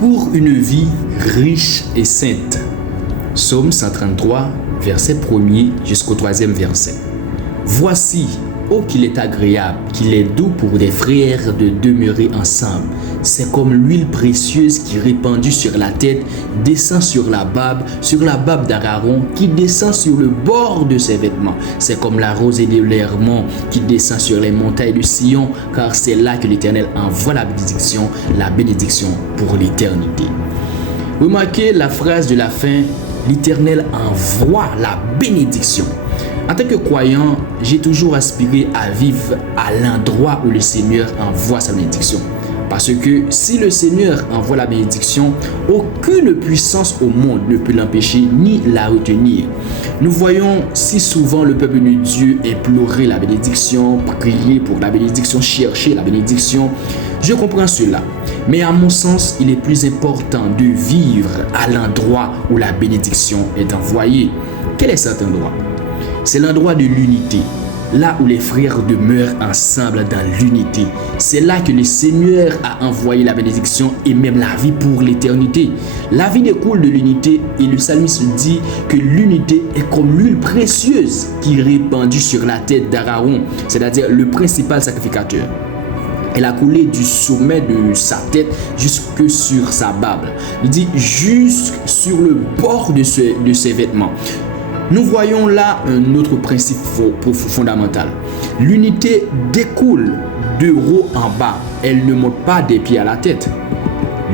pour une vie riche et sainte. Psaume 133, verset 1er jusqu'au 3e verset. Voici, oh qu'il est agréable, qu'il est doux pour des frères de demeurer ensemble. C'est comme l'huile précieuse qui répandue sur la tête descend sur la barbe d'Aaron qui descend sur le bord de ses vêtements. C'est comme la rosée de l'Hermon qui descend sur les montagnes de Sion, car c'est là que l'Éternel envoie la bénédiction pour l'éternité. Remarquez la phrase de la fin, l'Éternel envoie la bénédiction. En tant que croyant, j'ai toujours aspiré à vivre à l'endroit où le Seigneur envoie sa bénédiction. Parce que si le Seigneur envoie la bénédiction, aucune puissance au monde ne peut l'empêcher ni la retenir. Nous voyons si souvent le peuple de Dieu implorer la bénédiction, prier pour la bénédiction, chercher la bénédiction. Je comprends cela. Mais à mon sens, il est plus important de vivre à l'endroit où la bénédiction est envoyée. Quel est cet endroit? C'est l'endroit de l'unité, là où les frères demeurent ensemble dans l'unité. C'est là que le Seigneur a envoyé la bénédiction et même la vie pour l'éternité. La vie découle de l'unité et le psalmiste dit que l'unité est comme l'huile précieuse qui est répandue sur la tête d'Aaron, c'est-à-dire le principal sacrificateur. Elle a coulé du sommet de sa tête jusque sur sa barbe. Il dit jusque sur le bord de ses vêtements. Nous voyons là un autre principe fondamental. L'unité découle de haut en bas. Elle ne monte pas des pieds à la tête.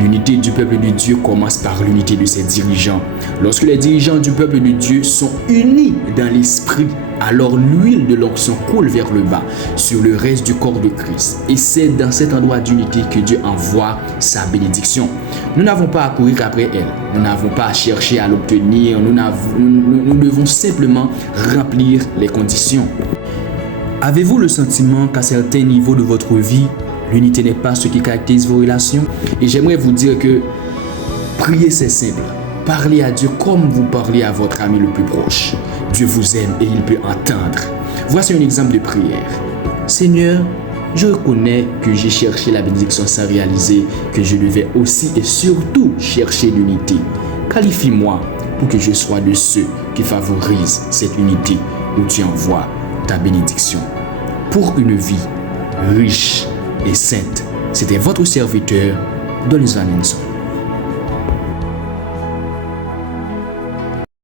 L'unité du peuple de Dieu commence par l'unité de ses dirigeants. Lorsque les dirigeants du peuple de Dieu sont unis dans l'esprit, alors l'huile de l'onction coule vers le bas, sur le reste du corps de Christ. Et c'est dans cet endroit d'unité que Dieu envoie sa bénédiction. Nous n'avons pas à courir après elle. Nous n'avons pas à chercher à l'obtenir. Nous devons simplement remplir les conditions. Avez-vous le sentiment qu'à certains niveaux de votre vie, l'unité n'est pas ce qui caractérise vos relations? Et j'aimerais vous dire que prier, c'est simple. Parlez à Dieu comme vous parlez à votre ami le plus proche. Dieu vous aime et il peut entendre. Voici un exemple de prière. Seigneur, je reconnais que j'ai cherché la bénédiction sans réaliser que je devais aussi et surtout chercher l'unité. Qualifie-moi pour que je sois de ceux qui favorisent cette unité où tu envoies ta bénédiction. Pour une vie riche et sainte, c'était votre serviteur, Donny Van Henson.